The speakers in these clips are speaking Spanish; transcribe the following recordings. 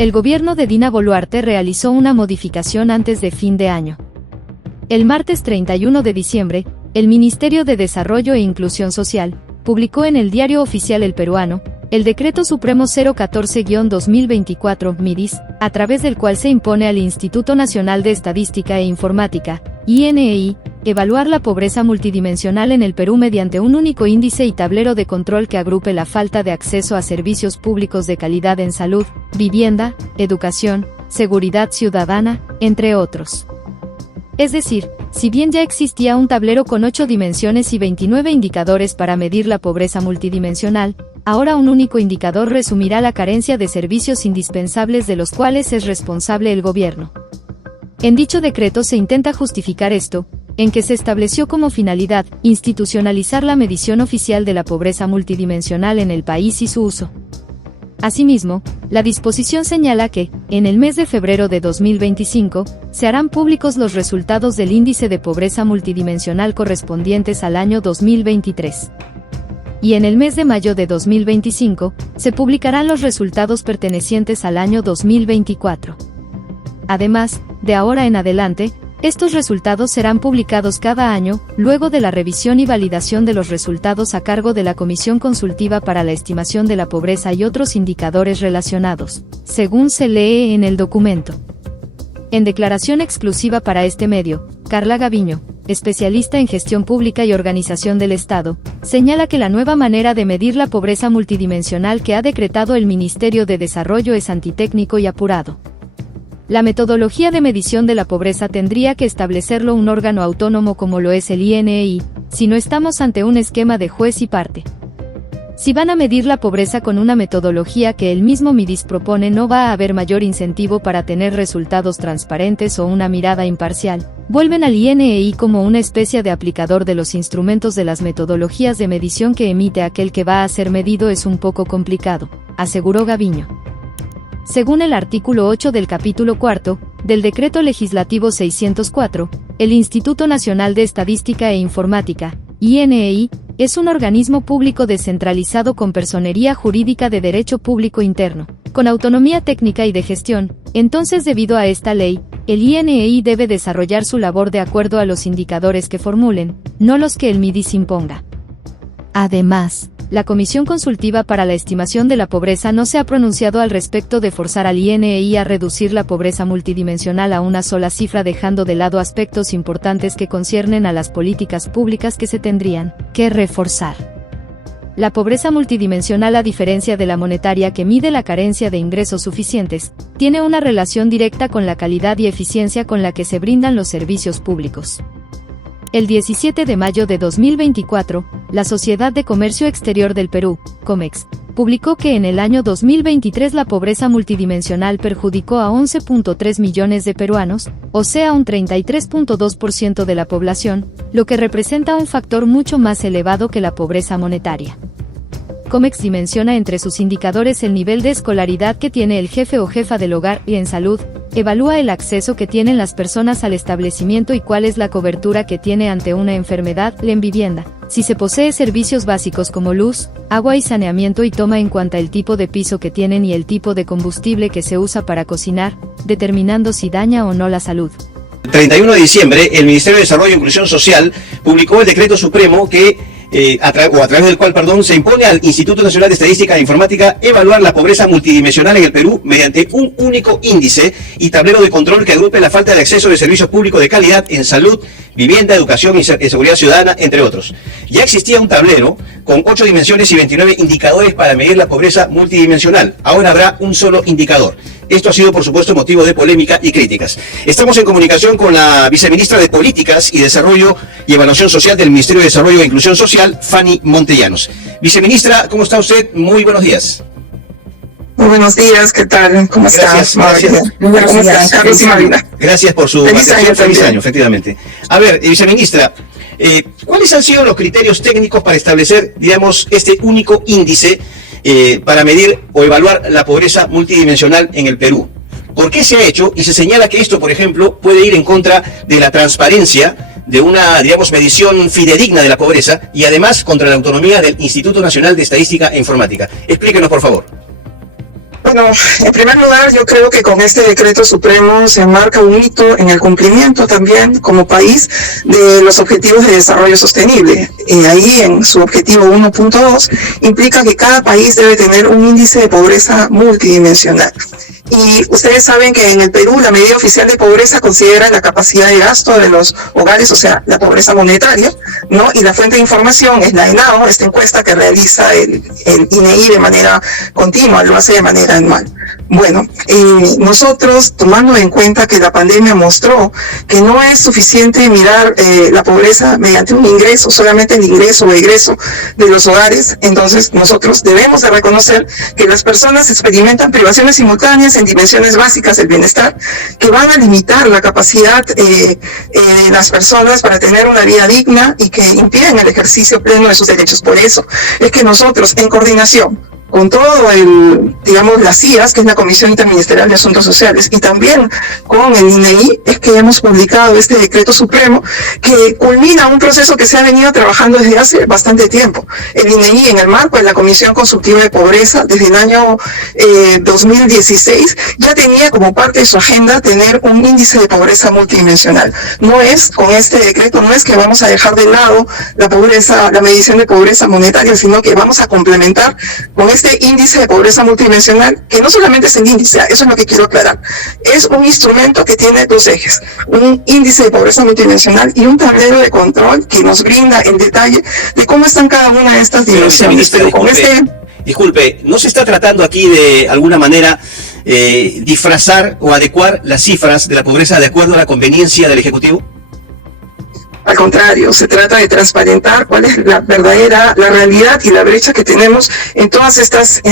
El gobierno de Dina Boluarte realizó una modificación antes de fin de año. El martes 31 de diciembre, el Ministerio de Desarrollo e Inclusión Social publicó en el Diario Oficial El Peruano el Decreto Supremo 014-2024, MIDIS, a través del cual se impone al Instituto Nacional de Estadística e Informática, INEI, evaluar la pobreza multidimensional en el Perú mediante un único índice y tablero de control que agrupe la falta de acceso a servicios públicos de calidad en salud, vivienda, educación, seguridad ciudadana, entre otros. Es decir, si bien ya existía un tablero con 8 dimensiones y 29 indicadores para medir la pobreza multidimensional, ahora un único indicador resumirá la carencia de servicios indispensables de los cuales es responsable el gobierno. En dicho decreto se intenta justificar esto, en que se estableció como finalidad institucionalizar la medición oficial de la pobreza multidimensional en el país y su uso. Asimismo, la disposición señala que, en el mes de febrero de 2025, se harán públicos los resultados del índice de pobreza multidimensional correspondientes al año 2023. Y en el mes de mayo de 2025, se publicarán los resultados pertenecientes al año 2024. Además, de ahora en adelante, estos resultados serán publicados cada año, luego de la revisión y validación de los resultados a cargo de la Comisión Consultiva para la Estimación de la Pobreza y otros indicadores relacionados, según se lee en el documento. En declaración exclusiva para este medio, Carla Gaviño, especialista en gestión pública y organización del Estado, señala que la nueva manera de medir la pobreza multidimensional que ha decretado el Ministerio de Desarrollo es antitécnico y apurado. La metodología de medición de la pobreza tendría que establecerlo un órgano autónomo como lo es el INEI, si no estamos ante un esquema de juez y parte. Si van a medir la pobreza con una metodología que el mismo MIDIS propone, no va a haber mayor incentivo para tener resultados transparentes o una mirada imparcial. Vuelven al INEI como una especie de aplicador de los instrumentos de las metodologías de medición que emite aquel que va a ser medido. Es un poco complicado, aseguró Gaviño. Según el artículo 8 del capítulo 4, del Decreto Legislativo 604, el Instituto Nacional de Estadística e Informática, INEI, es un organismo público descentralizado con personería jurídica de derecho público interno, con autonomía técnica y de gestión. Entonces, debido a esta ley, el INEI debe desarrollar su labor de acuerdo a los indicadores que formulen, no los que el MIDIS imponga. Además, la Comisión Consultiva para la Estimación de la Pobreza no se ha pronunciado al respecto de forzar al INEI a reducir la pobreza multidimensional a una sola cifra, dejando de lado aspectos importantes que conciernen a las políticas públicas que se tendrían que reforzar. La pobreza multidimensional, a diferencia de la monetaria que mide la carencia de ingresos suficientes, tiene una relación directa con la calidad y eficiencia con la que se brindan los servicios públicos. El 17 de mayo de 2024, la Sociedad de Comercio Exterior del Perú, COMEX, publicó que en el año 2023 la pobreza multidimensional perjudicó a 11.3 millones de peruanos, o sea un 33.2% de la población, lo que representa un factor mucho más elevado que la pobreza monetaria. COMEX dimensiona entre sus indicadores el nivel de escolaridad que tiene el jefe o jefa del hogar y en salud, evalúa el acceso que tienen las personas al establecimiento y cuál es la cobertura que tiene ante una enfermedad, en vivienda, si se posee servicios básicos como luz, agua y saneamiento, y toma en cuenta el tipo de piso que tienen y el tipo de combustible que se usa para cocinar, determinando si daña o no la salud. El 31 de diciembre, el Ministerio de Desarrollo e Inclusión Social publicó el Decreto Supremo que a través del cual, se impone al Instituto Nacional de Estadística e Informática evaluar la pobreza multidimensional en el Perú mediante un único índice y tablero de control que agrupe la falta de acceso de servicios públicos de calidad en salud, vivienda, educación y seguridad ciudadana, entre otros. Ya existía un tablero con 8 dimensiones y 29 indicadores para medir la pobreza multidimensional. Ahora habrá un solo indicador. Esto ha sido, por supuesto, motivo de polémica y críticas. Estamos en comunicación con la viceministra de Políticas y Desarrollo y Evaluación Social del Ministerio de Desarrollo e Inclusión Social, Fanny Montellanos. Viceministra, ¿cómo está usted? Muy buenos días. Muy buenos días, ¿qué tal? ¿Cómo estás? Gracias. Muy buenos días, Carlos y Marina. Gracias por su atención. Feliz año, efectivamente. A ver, viceministra, ¿cuáles han sido los criterios técnicos para establecer, digamos, este único índice para medir o evaluar la pobreza multidimensional en el Perú? ¿Por qué se ha hecho? Y se señala que esto, por ejemplo, puede ir en contra de la transparencia, de una, digamos, medición fidedigna de la pobreza y además contra la autonomía del Instituto Nacional de Estadística e Informática. Explíquenos, por favor. Bueno, en primer lugar, yo creo que con este decreto supremo se marca un hito en el cumplimiento también como país de los objetivos de desarrollo sostenible. Ahí en su objetivo 1.2 implica que cada país debe tener un índice de pobreza multidimensional. Y ustedes saben que en el Perú la medida oficial de pobreza considera la capacidad de gasto de los hogares, o sea, la pobreza monetaria, ¿no? Y la fuente de información es la ENAO, esta encuesta que realiza el INEI de manera continua, lo hace de manera anual. Bueno, nosotros, tomando en cuenta que la pandemia mostró que no es suficiente mirar la pobreza mediante un ingreso, solamente el ingreso o egreso de los hogares, entonces nosotros debemos de reconocer que las personas experimentan privaciones simultáneas en dimensiones básicas del bienestar que van a limitar la capacidad de las personas para tener una vida digna y que impiden el ejercicio pleno de sus derechos. Por eso es que nosotros, en coordinación con todo las CIAS, que es la Comisión Interministerial de Asuntos Sociales, y también con el INEI, es que hemos publicado este decreto supremo que culmina un proceso que se ha venido trabajando desde hace bastante tiempo. El INEI, en el marco de la Comisión Consultiva de Pobreza, desde el año 2016, ya tenía como parte de su agenda tener un índice de pobreza multidimensional. No es, con este decreto, no es que vamos a dejar de lado la pobreza, la medición de pobreza monetaria, sino que vamos a complementar con este índice de pobreza multidimensional, que no solamente es el índice, eso es lo que quiero aclarar, es un instrumento que tiene dos ejes, un índice de pobreza multidimensional y un tablero de control que nos brinda el detalle de cómo están cada una de estas dimensiones. Pero con disculpe, ¿no se está tratando aquí de alguna manera disfrazar o adecuar las cifras de la pobreza de acuerdo a la conveniencia del Ejecutivo? Al contrario, se trata de transparentar cuál es la realidad y la brecha que tenemos en todas estas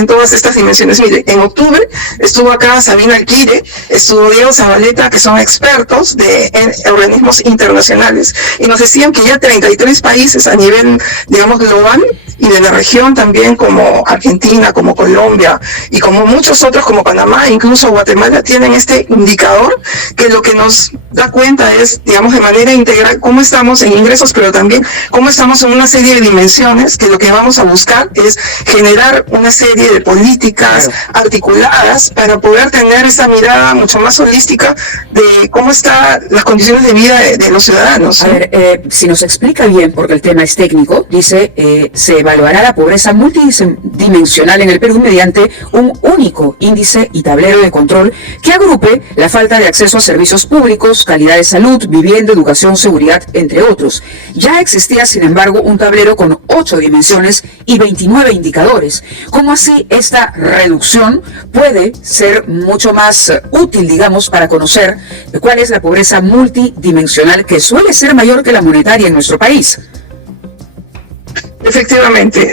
dimensiones. Mire, en octubre estuvo acá Sabina Alquire, estuvo Diego Zabaleta, que son expertos en organismos internacionales, y nos decían que ya 33 países a nivel, global, y de la región también, como Argentina, como Colombia, y como muchos otros, como Panamá, incluso Guatemala, tienen este indicador que lo que nos da cuenta es, de manera integral, cómo estamos en ingresos, pero también cómo estamos en una serie de dimensiones, que lo que vamos a buscar es generar una serie de políticas articuladas para poder tener esa mirada mucho más holística de cómo están las condiciones de vida de los ciudadanos. A ver, si nos explica bien, porque el tema es técnico, dice, se evaluará la pobreza multidimensional en el Perú mediante un único índice y tablero de control que agrupe la falta de acceso a servicios públicos, calidad de salud, vivienda, educación, seguridad, entre otros. Ya existía, sin embargo, un tablero con 8 dimensiones y 29 indicadores. ¿Cómo así esta reducción puede ser mucho más útil, para conocer cuál es la pobreza multidimensional, que suele ser mayor que la monetaria en nuestro país? Efectivamente,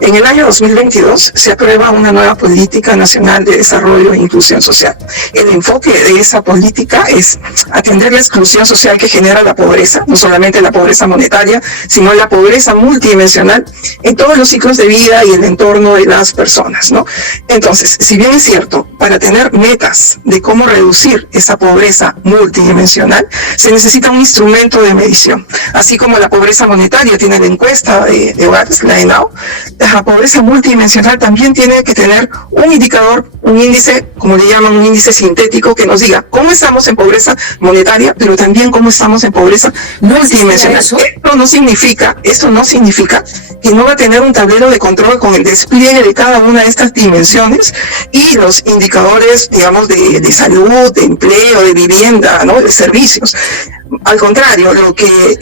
en el año 2022 se aprueba una nueva política nacional de desarrollo e inclusión social. El enfoque de esa política es atender la exclusión social que genera la pobreza, no solamente la pobreza monetaria, sino la pobreza multidimensional en todos los ciclos de vida y el entorno de las personas, ¿no? Entonces, si bien es cierto, para tener metas de cómo reducir esa pobreza multidimensional, se necesita un instrumento de medición, así como la pobreza monetaria tiene la encuesta de hogares, la ENAO. La pobreza multidimensional también tiene que tener un indicador, un índice, como le llaman, un índice sintético que nos diga cómo estamos en pobreza monetaria, pero también cómo estamos en pobreza multidimensional. Esto no significa que no va a tener un tablero de control con el despliegue de cada una de estas dimensiones y los indicadores, de salud, de empleo, de vivienda, ¿no?, de servicios. Al contrario, lo que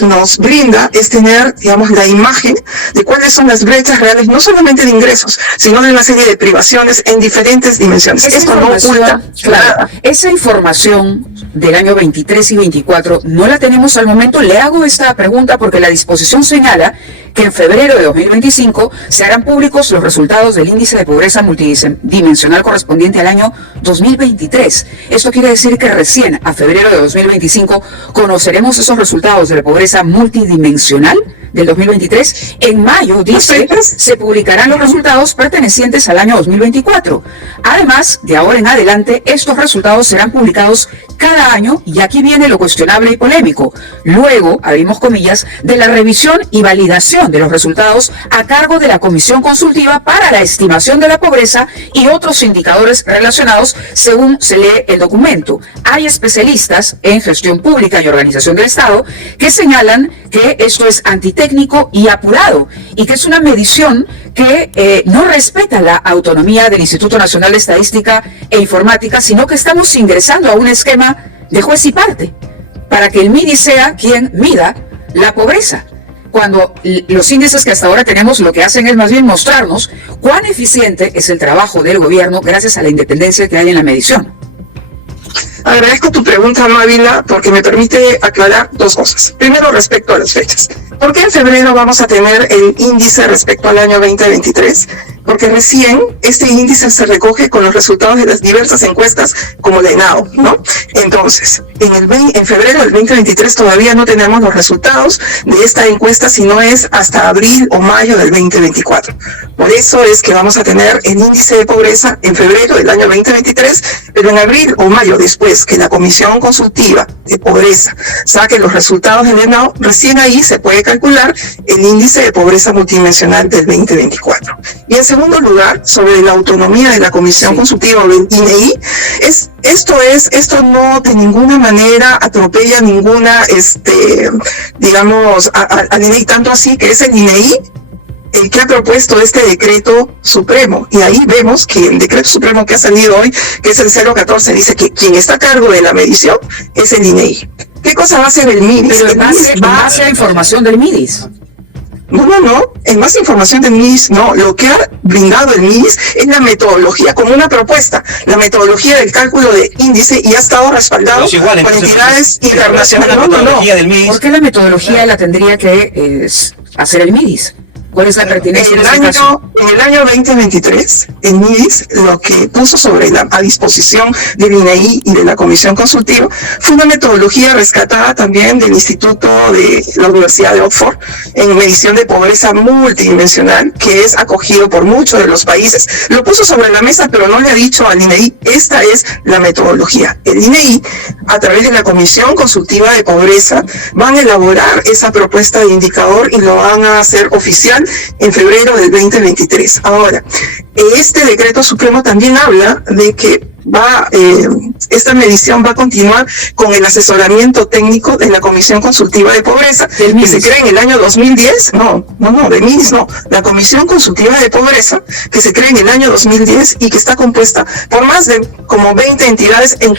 nos brinda es tener, la imagen de cuáles son las brechas reales, no solamente de ingresos, sino de una serie de privaciones en diferentes dimensiones. Esto no oculta nada. Esa información del año 23 y 24 no la tenemos al momento. Le hago esta pregunta porque la disposición señala que en febrero de 2025 se harán públicos los resultados del índice de pobreza multidimensional correspondiente al año 2023. Esto quiere decir que recién a febrero de 2025 conoceremos esos resultados de la pobreza multidimensional del 2023. En mayo, dice, se publicarán los resultados pertenecientes al año 2024. Además, de ahora en adelante, estos resultados serán publicados cada año, y aquí viene lo cuestionable y polémico. Luego, abrimos comillas, de la revisión y validación de los resultados a cargo de la Comisión Consultiva para la Estimación de la Pobreza y otros indicadores relacionados, según se lee el documento. Hay especialistas en gestión pública y organización del Estado que señalan que esto es antitécnico y apurado, y que es una medición que no respeta la autonomía del Instituto Nacional de Estadística e Informática, sino que estamos ingresando a un esquema de juez y parte para que el MIDI sea quien mida la pobreza, cuando los índices que hasta ahora tenemos lo que hacen es más bien mostrarnos cuán eficiente es el trabajo del gobierno gracias a la independencia que hay en la medición. Agradezco tu pregunta, Mávila, porque me permite aclarar dos cosas. Primero, respecto a las fechas. ¿Por qué en febrero vamos a tener el índice respecto al año 2023? Porque recién este índice se recoge con los resultados de las diversas encuestas como la ENAO, ¿no? Entonces, en febrero del 2023 todavía no tenemos los resultados de esta encuesta, sino es hasta abril o mayo del 2024. Por eso es que vamos a tener el índice de pobreza en febrero del año 2023, pero en abril o mayo, después que la Comisión Consultiva de Pobreza saque los resultados del ENAO, recién ahí se puede calcular el índice de pobreza multidimensional del 2024. Y en segundo lugar, sobre la autonomía de la Comisión Consultiva del INEI, esto no de ninguna manera atropella ninguna, digamos, al INEI, tanto así que es el INEI el que ha propuesto este decreto supremo, y ahí vemos que el decreto supremo que ha salido hoy, que es el 014, dice que quien está a cargo de la medición es el INEI. ¿Qué cosa va a hacer el MIDIS? Pero en base a información del MIDIS. No, en más información del MIDIS, no. Lo que ha brindado el MIDIS es la metodología como una propuesta, la metodología del cálculo de índice, y ha estado respaldado por entidades internacionales. No. ¿Por qué la metodología la tendría que hacer el MIDIS? ¿Cuál es la pertinencia en ese caso? En el año 2023, el MIDIS lo que puso a disposición del INEI y de la Comisión Consultiva fue una metodología rescatada también del Instituto de la Universidad de Oxford en medición de pobreza multidimensional, que es acogido por muchos de los países. Lo puso sobre la mesa, pero no le ha dicho al INEI, esta es la metodología. El INEI, a través de la Comisión Consultiva de Pobreza, van a elaborar esa propuesta de indicador y lo van a hacer oficial en febrero del 2023. Ahora, este decreto supremo también habla de que esta medición va a continuar con el asesoramiento técnico de la Comisión Consultiva de Pobreza, que se crea en el año 2010, de MIDIS no, la Comisión Consultiva de Pobreza, que se crea en el año 2010 y que está compuesta por más de como 20 entidades en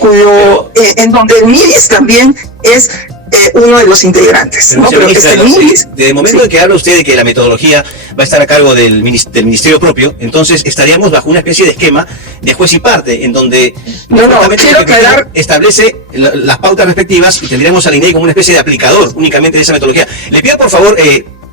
donde el MIDIS también es uno de los integrantes. Pero de momento en que habla usted de que la metodología va a estar a cargo del ministerio propio, entonces estaríamos bajo una especie de esquema de juez y parte, en donde establece las pautas respectivas, y tendríamos al INEI como una especie de aplicador únicamente de esa metodología. Le pido por favor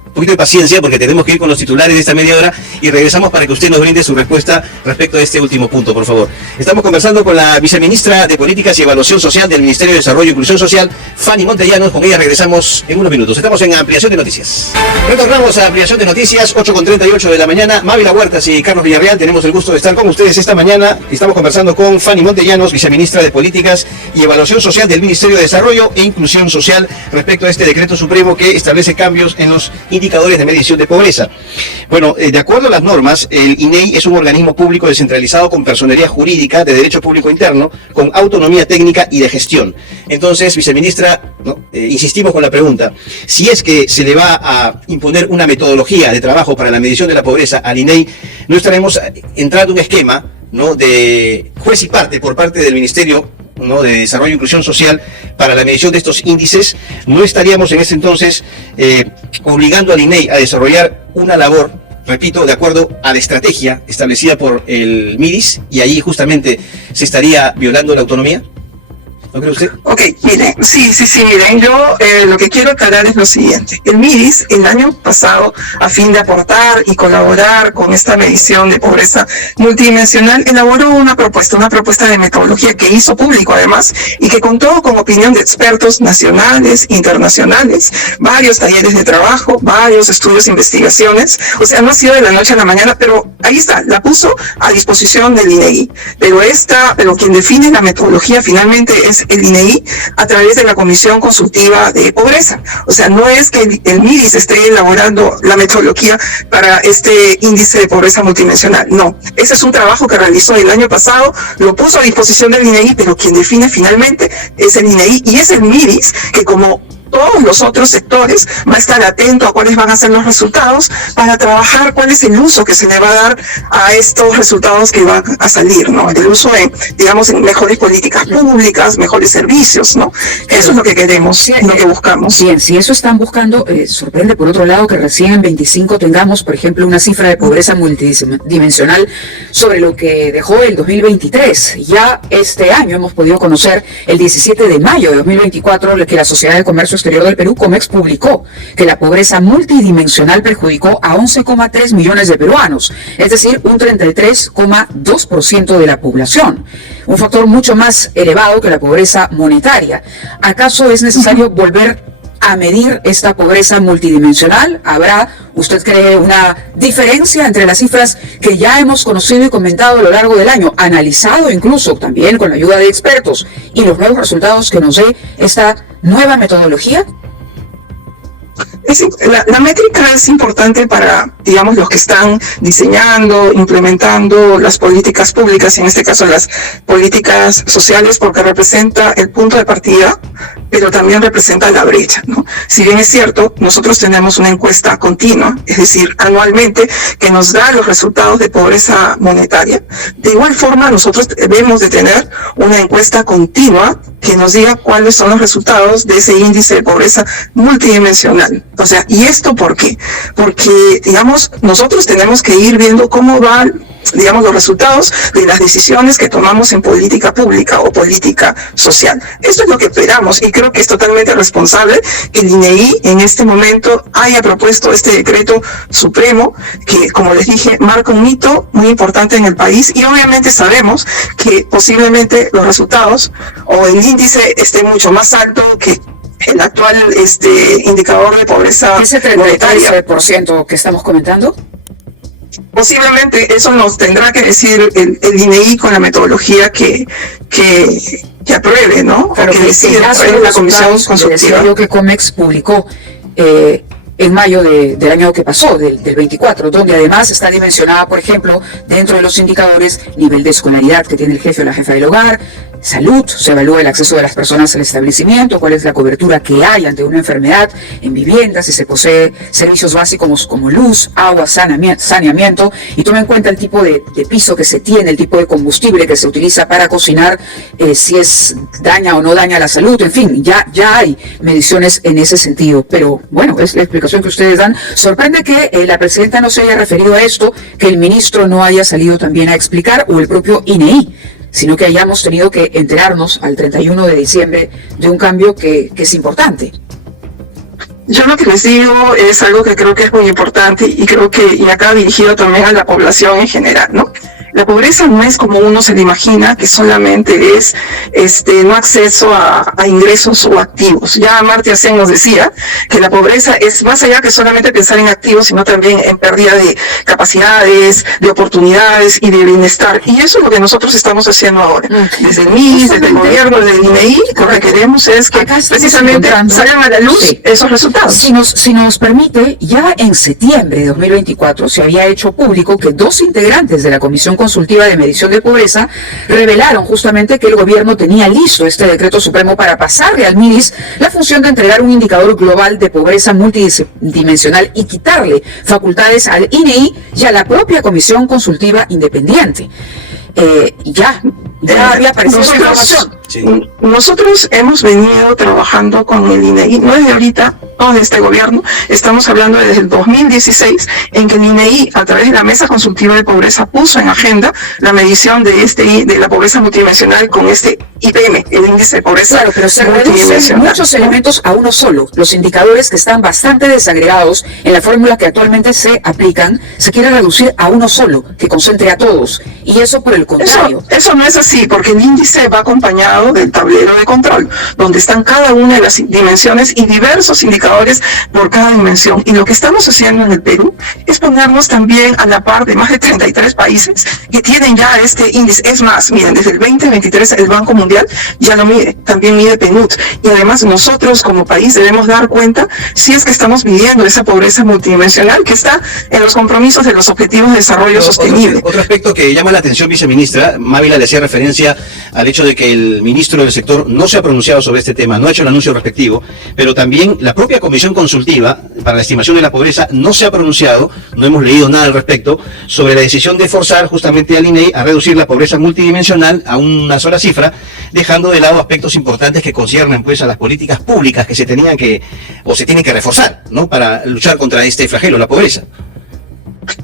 un poquito de paciencia, porque tenemos que ir con los titulares de esta media hora, y regresamos para que usted nos brinde su respuesta respecto a este último punto, por favor. Estamos conversando con la viceministra de Políticas y Evaluación Social del Ministerio de Desarrollo e Inclusión Social, Fanny Montellanos. Con ella regresamos en unos minutos. Estamos en Ampliación de Noticias. Retornamos a Ampliación de Noticias, 8:38 de la mañana. Mávila Huertas y Carlos Villarreal, tenemos el gusto de estar con ustedes esta mañana. Estamos conversando con Fanny Montellanos, viceministra de Políticas y Evaluación Social del Ministerio de Desarrollo e Inclusión Social, respecto a este decreto supremo que establece cambios en los indicadores de medición de pobreza. Bueno, de acuerdo a las normas, el INEI es un organismo público descentralizado con personería jurídica de derecho público interno, con autonomía técnica y de gestión. Entonces, viceministra, insistimos con la pregunta: si es que se le va a imponer una metodología de trabajo para la medición de la pobreza al INEI, ¿no estaremos entrando en un esquema de juez y parte por parte del Ministerio de Desarrollo e Inclusión Social para la medición de estos índices? ¿No estaríamos en ese entonces obligando al INEI a desarrollar una labor, repito, de acuerdo a la estrategia establecida por el MIDIS, y ahí justamente se estaría violando la autonomía? ¿No cree usted? Ok, miren, sí, miren, yo lo que quiero aclarar es lo siguiente. El MIDIS, el año pasado, a fin de aportar y colaborar con esta medición de pobreza multidimensional, elaboró una propuesta de metodología que hizo público además, y que contó con opinión de expertos nacionales, internacionales, varios talleres de trabajo, varios estudios e investigaciones. O sea, no ha sido de la noche a la mañana, pero ahí está, la puso a disposición del INEI. Pero quien define la metodología finalmente es el INEI a través de la Comisión Consultiva de Pobreza. O sea, no es que el MIDIS esté elaborando la metodología para este índice de pobreza multidimensional. No, ese es un trabajo que realizó el año pasado, lo puso a disposición del INEI, pero quien define finalmente es el INEI, y es el MIDIS que, como todos los otros sectores, va a estar atento a cuáles van a ser los resultados para trabajar cuál es el uso que se le va a dar a estos resultados que van a salir, ¿no? El uso en mejores políticas públicas, mejores servicios, ¿no? Eso es lo que queremos, lo que buscamos. Bien, si eso están buscando, sorprende por otro lado que recién en 25 tengamos, por ejemplo, una cifra de pobreza multidimensional sobre lo que dejó el 2023. Ya este año hemos podido conocer, el 17 de mayo de 2024, que la Sociedad de Comercio Exterior del Perú, COMEX, publicó que la pobreza multidimensional perjudicó a 11,3 millones de peruanos, es decir, un 33,2% de la población, un factor mucho más elevado que la pobreza monetaria. ¿Acaso es necesario volver a medir esta pobreza multidimensional? ¿Habrá, usted cree, una diferencia entre las cifras que ya hemos conocido y comentado a lo largo del año, analizado incluso también con la ayuda de expertos, y los nuevos resultados que nos dé esta nueva metodología? La métrica es importante para, digamos, los que están diseñando, implementando las políticas públicas, y en este caso las políticas sociales, porque representa el punto de partida, pero también representa la brecha, ¿no? Si bien es cierto, nosotros tenemos una encuesta continua, es decir, anualmente, que nos da los resultados de pobreza monetaria. De igual forma, nosotros debemos de tener una encuesta continua que nos diga cuáles son los resultados de ese índice de pobreza multidimensional. O sea, ¿y esto por qué? Porque, digamos, nosotros tenemos que ir viendo cómo van, digamos, los resultados de las decisiones que tomamos en política pública o política social. Esto es lo que esperamos, y creo que es totalmente responsable que el INEI en este momento haya propuesto este decreto supremo que, como les dije, marca un hito muy importante en el país, y obviamente sabemos que posiblemente los resultados o el índice esté mucho más alto que el actual indicador de pobreza monetaria. ¿Ese 33% que estamos comentando? Posiblemente eso nos tendrá que decir el INEI con la metodología que apruebe, ¿no? Claro, o que decida a través de la Comisión Consultiva. Yo que COMEX publicó en mayo del año que pasó, del 24, donde además está dimensionada, por ejemplo, dentro de los indicadores, nivel de escolaridad que tiene el jefe o la jefa del hogar, salud, se evalúa el acceso de las personas al establecimiento, cuál es la cobertura que hay ante una enfermedad en viviendas, si se posee servicios básicos como luz, agua, saneamiento, y toma en cuenta el tipo de piso que se tiene, el tipo de combustible que se utiliza para cocinar, si daña o no daña la salud, en fin, ya hay mediciones en ese sentido. Pero bueno, es la explicación que ustedes dan. Sorprende que la presidenta no se haya referido a esto, que el ministro no haya salido también a explicar, o el propio INEI, sino que hayamos tenido que enterarnos al 31 de diciembre de un cambio que es importante. Yo lo que les digo es algo que creo que es muy importante, y creo que, y acá dirigido también a la población en general, ¿no? La pobreza no es como uno se le imagina, que solamente es no acceso a ingresos o activos. Ya Amartya Sen nos decía que la pobreza es más allá que solamente pensar en activos, sino también en pérdida de capacidades, de oportunidades y de bienestar. Y eso es lo que nosotros estamos haciendo ahora. Desde el MIS, desde el gobierno, desde el INEI, lo que queremos es que precisamente salgan a la luz esos resultados. Si nos permite, ya en septiembre de 2024 se había hecho público que 2 integrantes de la Comisión Consultiva de Medición de Pobreza revelaron justamente que el gobierno tenía listo este decreto supremo para pasarle al MIDIS la función de entregar un indicador global de pobreza multidimensional y quitarle facultades al INEI y a la propia Comisión Consultiva Independiente. Ya había aparecido esa información. Sí. Nosotros hemos venido trabajando con el INEI, no desde ahorita, no de este gobierno, estamos hablando desde el 2016, en que el INEI, a través de la Mesa Consultiva de Pobreza, puso en agenda la medición de la pobreza multidimensional con este IPM, el índice de pobreza. Claro, pero se reducen muchos elementos a uno solo. Los indicadores que están bastante desagregados en la fórmula que actualmente se aplican, se quiere reducir a uno solo, que concentre a todos. Y eso por el contrario. Eso no es así, porque el índice va acompañado del tablero de control, donde están cada una de las dimensiones y diversos indicadores por cada dimensión. Y lo que estamos haciendo en el Perú es ponernos también a la par de más de 33 países que tienen ya este índice. Es más, miren, desde el 2023 el Banco Mundial ya lo mide, también mide PNUD. Y además nosotros como país debemos dar cuenta si es que estamos viviendo esa pobreza multidimensional que está en los compromisos de los Objetivos de Desarrollo Sostenible. Otro aspecto que llama la atención, viceministra, Mávila le hacía referencia al hecho de que el ministro del sector no se ha pronunciado sobre este tema, no ha hecho el anuncio respectivo, pero también la propia Comisión Consultiva para la Estimación de la Pobreza no se ha pronunciado, no hemos leído nada al respecto, sobre la decisión de forzar justamente al INEI a reducir la pobreza multidimensional a una sola cifra, dejando de lado aspectos importantes que conciernen pues a las políticas públicas que se tenían que, o se tienen que reforzar, ¿no?, para luchar contra este flagelo, la pobreza.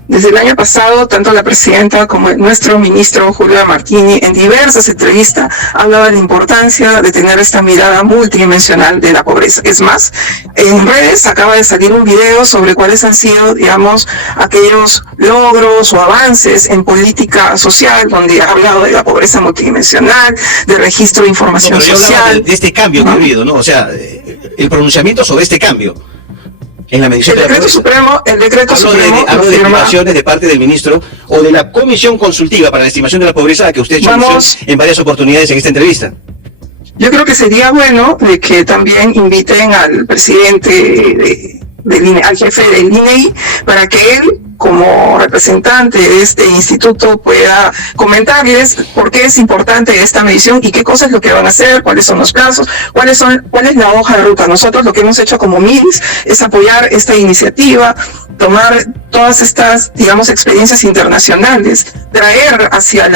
Desde el año pasado, tanto la presidenta como nuestro ministro Julio Martini en diversas entrevistas hablaba de la importancia de tener esta mirada multidimensional de la pobreza. Es más, en redes acaba de salir un video sobre cuáles han sido, digamos, aquellos logros o avances en política social, donde ha hablado de la pobreza multidimensional, del registro de información social. De este cambio que ha habido, ¿no? O sea, el pronunciamiento sobre este cambio. En la medición el decreto supremo, hablo de declaraciones de parte del ministro o de la Comisión Consultiva para la Estimación de la Pobreza a que usted ha hecho alusión en varias oportunidades en esta entrevista. Yo creo que sería bueno de que también inviten al presidente al jefe del INEI para que él, como representante de este instituto, pueda comentarles por qué es importante esta medición y qué cosas es lo que van a hacer, cuáles son los plazos, cuál es la hoja de ruta. Nosotros lo que hemos hecho como MIDIS es apoyar esta iniciativa, tomar todas estas, digamos, experiencias internacionales, traer hacia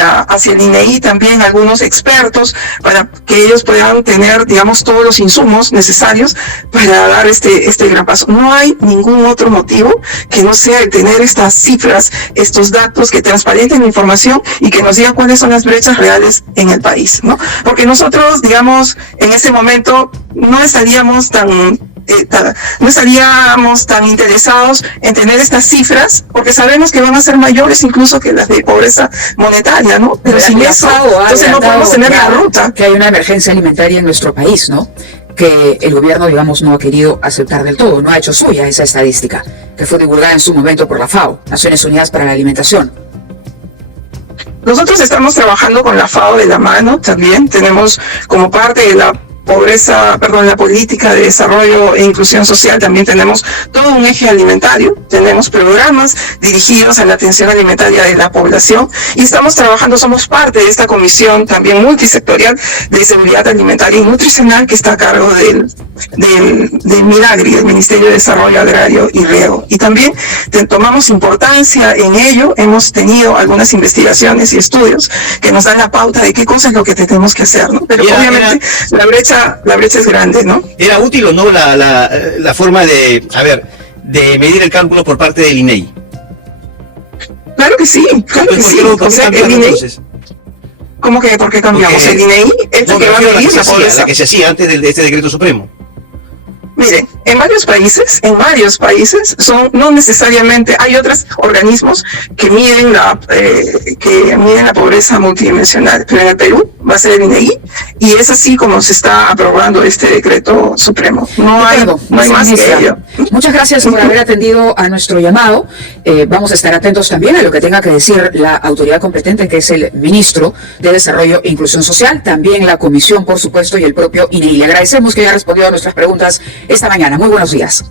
el INEI también algunos expertos para que ellos puedan tener, digamos, todos los insumos necesarios para dar este gran paso. No hay ningún otro motivo que no sea el tener estas cifras, estos datos que transparenten la información y que nos digan cuáles son las brechas reales en el país, ¿no? Porque nosotros, digamos, en este momento no estaríamos tan interesados en tener estas cifras, porque sabemos que van a ser mayores incluso que las de pobreza monetaria, ¿no? Pero sin eso, entonces no podemos tener la ruta. Que hay una emergencia alimentaria en nuestro país, ¿no?, que el gobierno, digamos, no ha querido aceptar del todo, no ha hecho suya esa estadística, que fue divulgada en su momento por la FAO, Naciones Unidas para la Alimentación. Nosotros estamos trabajando con la FAO de la mano, también tenemos como parte de la la política de desarrollo e inclusión social, también tenemos todo un eje alimentario, tenemos programas dirigidos a la atención alimentaria de la población y estamos trabajando, somos parte de esta comisión también multisectorial de seguridad alimentaria y nutricional que está a cargo del MIDAGRI, el Ministerio de Desarrollo Agrario y Riego. Y también tomamos importancia en ello, hemos tenido algunas investigaciones y estudios que nos dan la pauta de qué cosa es lo que tenemos que hacer, ¿no? Pero obviamente la brecha es grande, ¿no? ¿Era útil o no la forma de medir el cálculo por parte del INEI? Claro que sí, claro que sí. O sea, el INEI, ¿cómo que por qué cambiamos? Porque el INEI es lo que va a medir la pobreza. La que se hacía antes de este decreto supremo. Miren, en varios países, no necesariamente, hay otros organismos que miden la pobreza multidimensional, pero en el Perú va a ser el INEI, y es así como se está aprobando este decreto supremo. No hay más que ello. Muchas gracias por haber atendido a nuestro llamado. Vamos a estar atentos también a lo que tenga que decir la autoridad competente, que es el ministro de Desarrollo e Inclusión Social, también la comisión, por supuesto, y el propio INEI. Le agradecemos que haya respondido a nuestras preguntas esta mañana. Muy buenos días.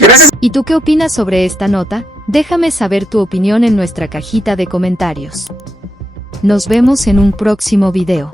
Gracias. ¿Y tú qué opinas sobre esta nota? Déjame saber tu opinión en nuestra cajita de comentarios. Nos vemos en un próximo video.